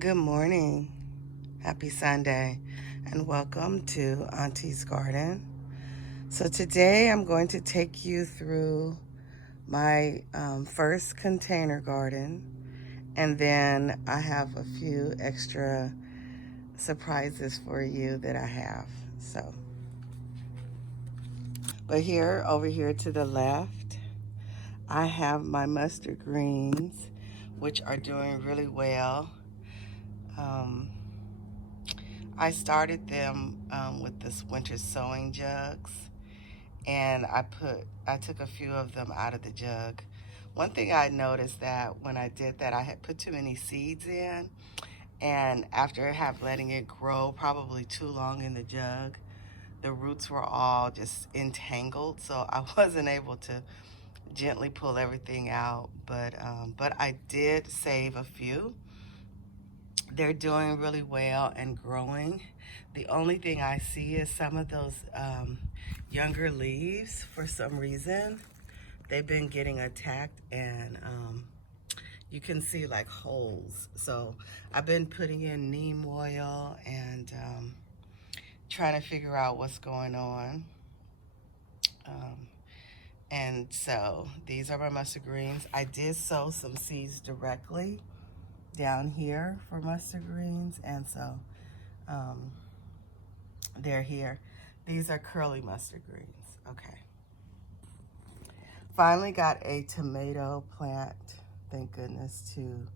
Good morning. Happy Sunday and welcome to Auntie's Garden. So today I'm going to take you through my first container garden, and then I have a few extra surprises for you that I have. But over here to the left, I have my mustard greens, which are doing really well. Um, I started them with this winter sowing jugs, and I took a few of them out of the jug. One thing I noticed that when I did that, I had put too many seeds in, and after letting it grow probably too long in the jug, the roots were all just entangled, so I wasn't able to gently pull everything out. But I did save a few. They're doing really well and growing. The only thing I see is some of those younger leaves, for some reason, they've been getting attacked, and you can see like holes. So I've been putting in neem oil and trying to figure out what's going on. Um, and so these are my mustard greens. I did sow some seeds directly down here for mustard greens, and so um, they're here. These are curly mustard greens. Okay. Finally got a tomato plant, thank goodness, to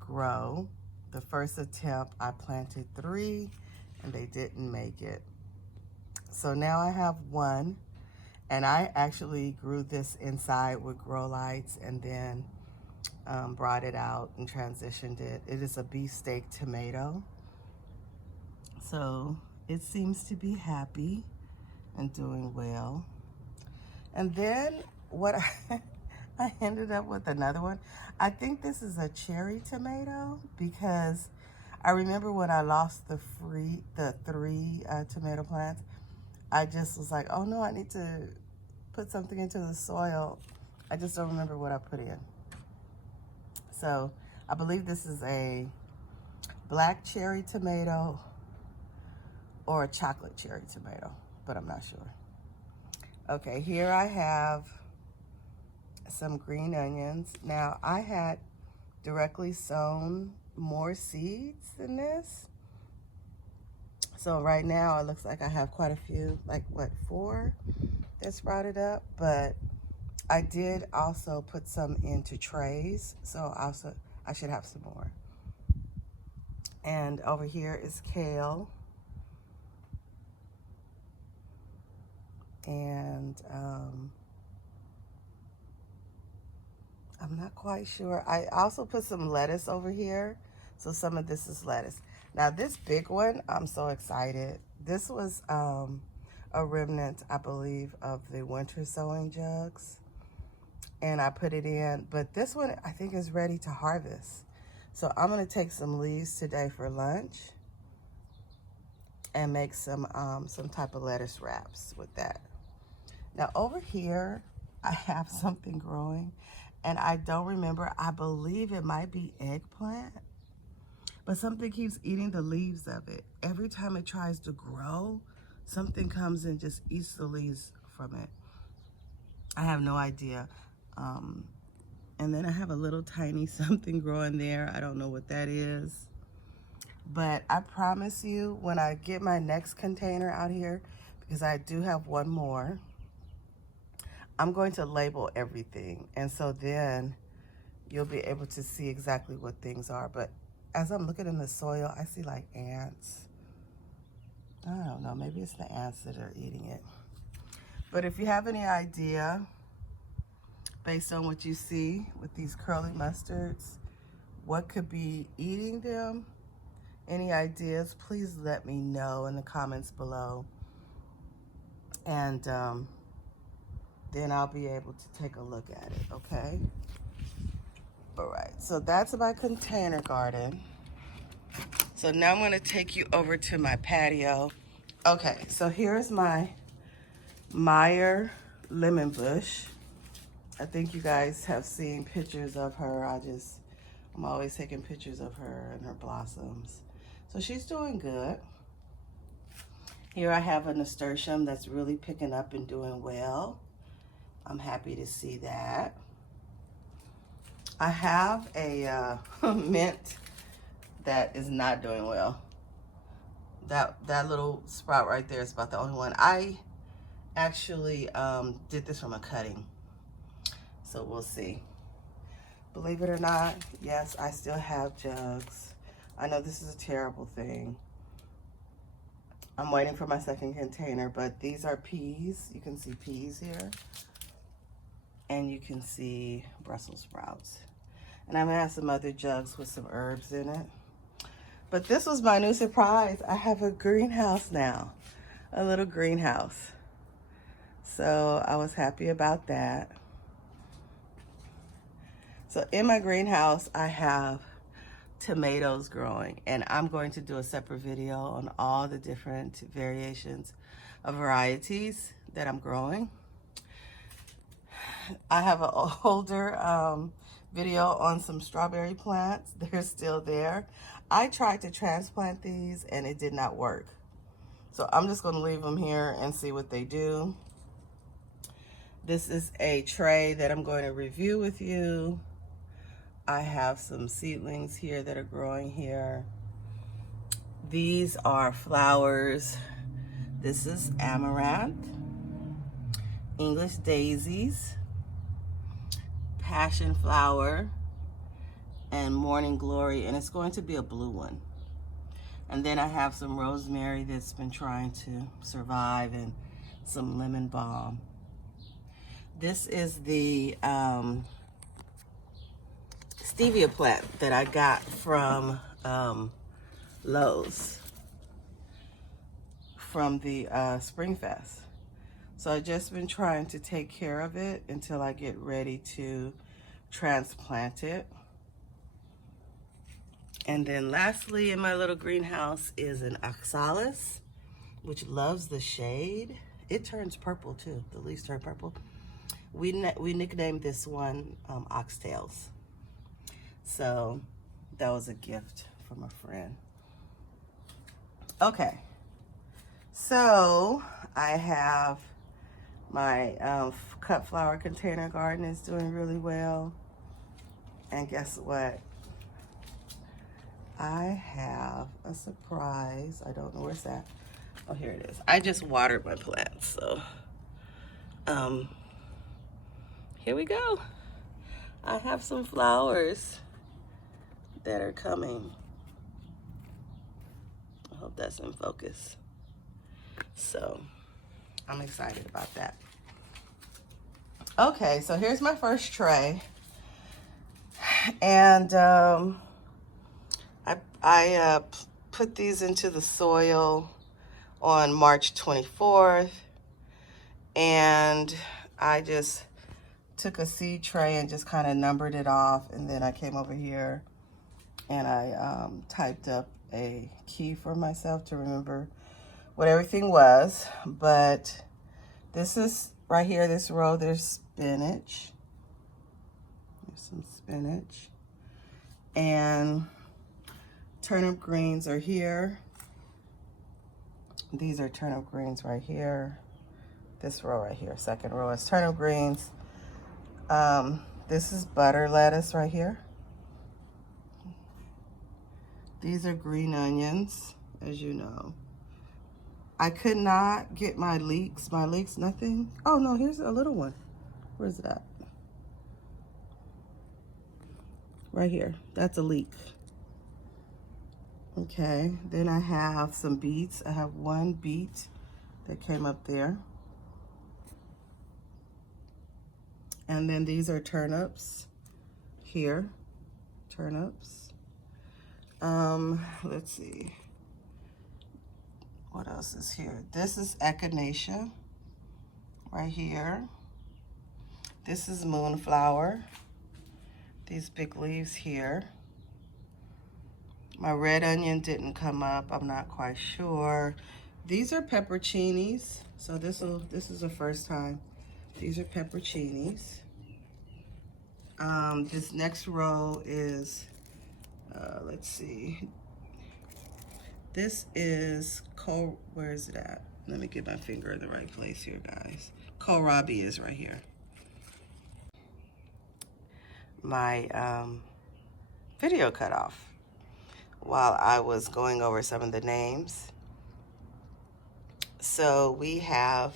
grow. The first attempt, I planted 3 and they didn't make it. So now I have 1, and I actually grew this inside with grow lights and then brought it out and transitioned it. It is a beefsteak tomato. So it seems to be happy and doing well. And then I ended up with another one. I think this is a cherry tomato, because I remember when I lost the 3 tomato plants, I just was like, oh no, I need to put something into the soil. I just don't remember what I put in. So I believe this is a black cherry tomato or a chocolate cherry tomato, but I'm not sure. Okay, here I have some green onions. Now, I had directly sown more seeds than this. So right now it looks like I have quite a few, like 4 that sprouted up, but I did also put some into trays, so I should have some more. And over here is kale. And I'm not quite sure. I also put some lettuce over here. So some of this is lettuce. Now this big one, I'm so excited. This was a remnant, I believe, of the winter sowing jugs. And I put it in, but this one I think is ready to harvest. So I'm gonna take some leaves today for lunch and make some type of lettuce wraps with that. Now over here, I have something growing, and I don't remember. I believe it might be eggplant, but something keeps eating the leaves of it. Every time it tries to grow, something comes and just eats the leaves from it. I have no idea. And then I have a little tiny something growing there. I don't know what that is. But I promise you, when I get my next container out here, because I do have one more, I'm going to label everything. And so then you'll be able to see exactly what things are. But as I'm looking in the soil, I see like ants. I don't know, maybe it's the ants that are eating it. But if you have any idea, based on what you see with these curly mustards, what could be eating them, any ideas, please let me know in the comments below. And then I'll be able to take a look at it, okay? All right, so that's my container garden. So now I'm gonna take you over to my patio. Okay, so here's my Meyer lemon bush. I think you guys have seen pictures of her. I'm I'm always taking pictures of her and her blossoms. So she's doing good. Here I have a nasturtium that's really picking up and doing well. I'm happy to see that. I have a mint that is not doing well. That little sprout right there is about the only one. I actually did this from a cutting, so we'll see. Believe it or not, yes, I still have jugs. I know this is a terrible thing. I'm waiting for my second container, but these are peas. You can see peas here, and you can see Brussels sprouts. And I'm gonna have some other jugs with some herbs in it. But this was my new surprise. I have a greenhouse now, a little greenhouse. So I was happy about that. So in my greenhouse, I have tomatoes growing, and I'm going to do a separate video on all the different variations of varieties that I'm growing. I have an older video on some strawberry plants. They're still there. I tried to transplant these and it did not work. So I'm just going to leave them here and see what they do. This is a tray that I'm going to review with you. I have some seedlings here that are growing here. These are flowers. This is amaranth, English daisies, passion flower, and morning glory, and it's going to be a blue one. And then I have some rosemary that's been trying to survive, and some lemon balm. This is the stevia plant that I got from Lowe's from the Spring Fest. So I've just been trying to take care of it until I get ready to transplant it. And then lastly in my little greenhouse is an oxalis, which loves the shade. It turns purple too. The leaves turn purple. We nicknamed this one oxtails. So that was a gift from a friend. Okay, so I have my cut flower container garden is doing really well. And guess what? I have a surprise. I don't know where's that. Oh, here it is. I just watered my plants, so here we go. I have some flowers that are coming. I hope that's in focus. So I'm excited about that. Okay, so here's my first tray. And I put these into the soil on March 24th. And I just took a seed tray and just kind of numbered it off. And then I came over here and I typed up a key for myself to remember what everything was. But this is right here, this row, there's spinach. There's some spinach. And turnip greens are here. These are turnip greens right here. This row right here, second row is turnip greens. This is butter lettuce right here. These are green onions, as you know. I could not get my leeks. Nothing. Oh no, here's a little one. Where's it at? Right here, that's a leek. Okay, then I have some beets. I have one beet that came up there. And then these are turnips here, turnips. Let's see, what else is here? This is echinacea right here. This is moonflower. These big leaves here. My red onion didn't come up, I'm not quite sure. These are pepperoncinis, so this is the first time. These are pepperoncinis. This next row is let's see. This is where is it at? Let me get my finger in the right place here, guys. Kohlrabi is right here. My video cut off while I was going over some of the names. So we have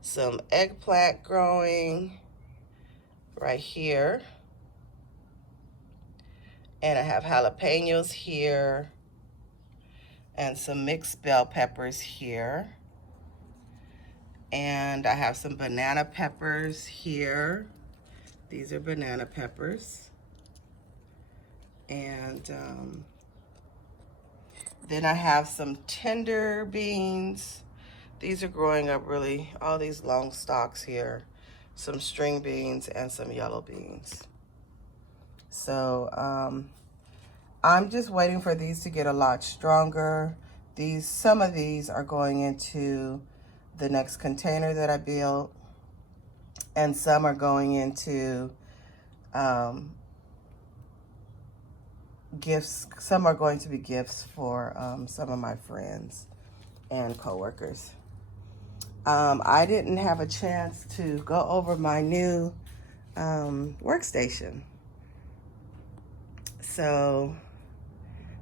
some eggplant growing right here. And I have jalapenos here and some mixed bell peppers here. And I have some banana peppers here. These are banana peppers. And then I have some tender beans. These are growing up really, all these long stalks here. Some string beans and some yellow beans. So I'm just waiting for these to get a lot stronger. Some of these are going into the next container that I built, and some are going into gifts. Some are going to be gifts for some of my friends and coworkers. I didn't have a chance to go over my new workstation. So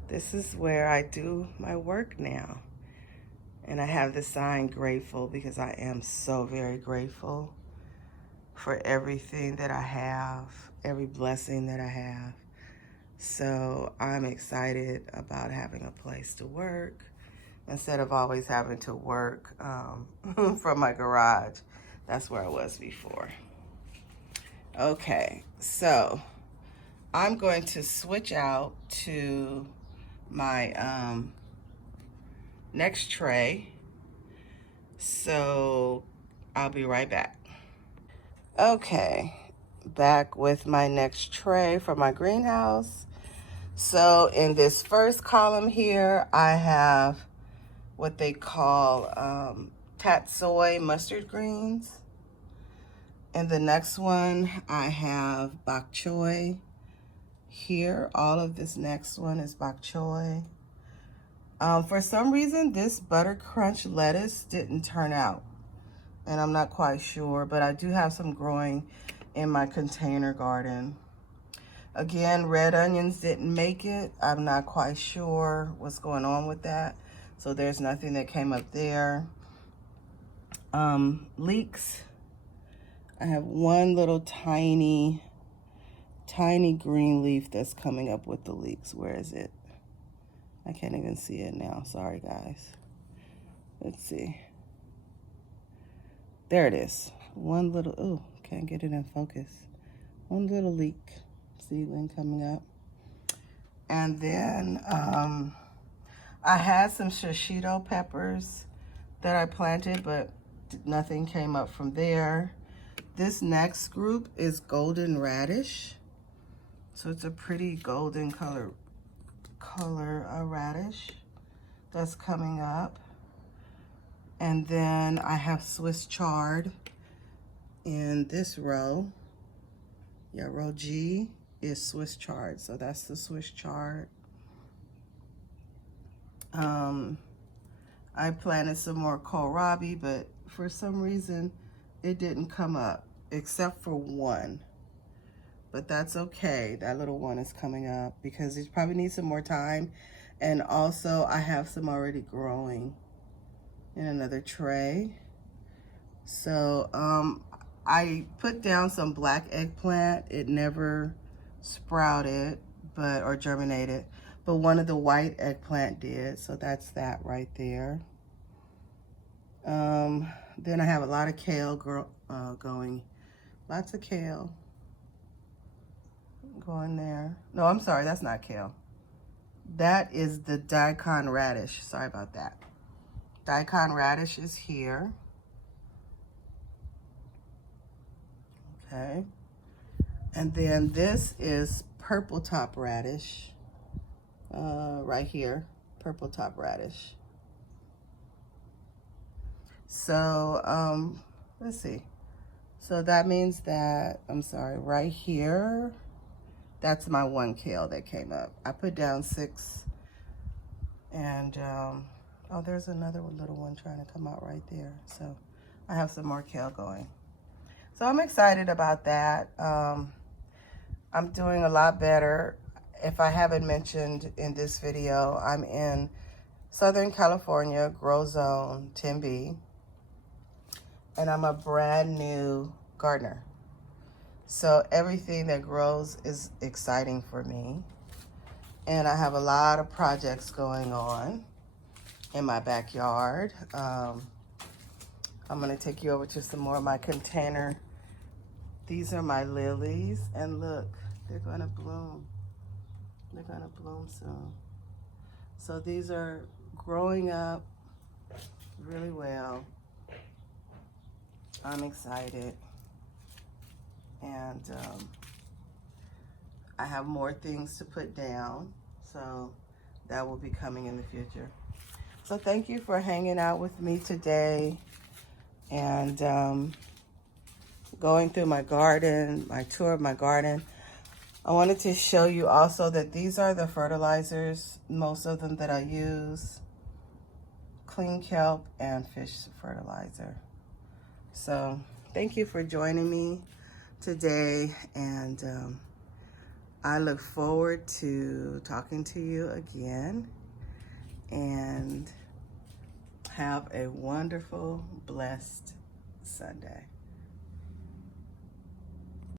this is where I do my work now. And I have the sign grateful because I am so very grateful for everything that I have, every blessing that I have. So I'm excited about having a place to work instead of always having to work from my garage. That's where I was before. Okay, so I'm going to switch out to my next tray. So I'll be right back. Okay, back with my next tray for my greenhouse. So in this first column here, I have what they call tatsoi mustard greens. In the next one, I have bok choy. Here, all of this next one is bok choy. For some reason, this butter crunch lettuce didn't turn out, and I'm not quite sure, but I do have some growing in my container garden. Again, red onions didn't make it. I'm not quite sure what's going on with that. So there's nothing that came up there. Leeks. I have one little tiny green leaf that's coming up with the leeks. Where is it? I can't even see it now. Sorry, guys. Let's see. There it is. One little, oh, can't get it in focus. One little leek seedling coming up. And then I had some shishito peppers that I planted, but nothing came up from there. This next group is golden radish. So it's a pretty golden color radish that's coming up. And then I have Swiss chard in this row. Yeah, row G is Swiss chard. So that's the Swiss chard. I planted some more kohlrabi, but for some reason it didn't come up except for one. But that's okay. That little one is coming up because it probably needs some more time. And also I have some already growing in another tray. So I put down some black eggplant. It never sprouted or germinated, but one of the white eggplant did. So that's that right there. Then I have a lot of kale going. Lots of kale going there. No, I'm sorry, that's not kale. That is the daikon radish. Sorry about that. Daikon radish is here. Okay. And then this is purple top radish. Right here, purple top radish. So, let's see. So that means that, I'm sorry, right here, That's my one kale that came up. I put down 6, and oh, there's another little one trying to come out right there. So I have some more kale going. So I'm excited about that. I'm doing a lot better. If I haven't mentioned in this video, I'm in Southern California, Grow Zone 10B, and I'm a brand new gardener. So everything that grows is exciting for me. And I have a lot of projects going on in my backyard. I'm gonna take you over to some more of my container. These are my lilies, and look, they're gonna bloom. They're gonna bloom soon. So these are growing up really well. I'm excited. And I have more things to put down, so that will be coming in the future. So thank you for hanging out with me today and going through my garden, my tour of my garden. I wanted to show you also that these are the fertilizers, most of them that I use: clean kelp and fish fertilizer. So thank you for joining me today, and I look forward to talking to you again, and have a wonderful, blessed Sunday.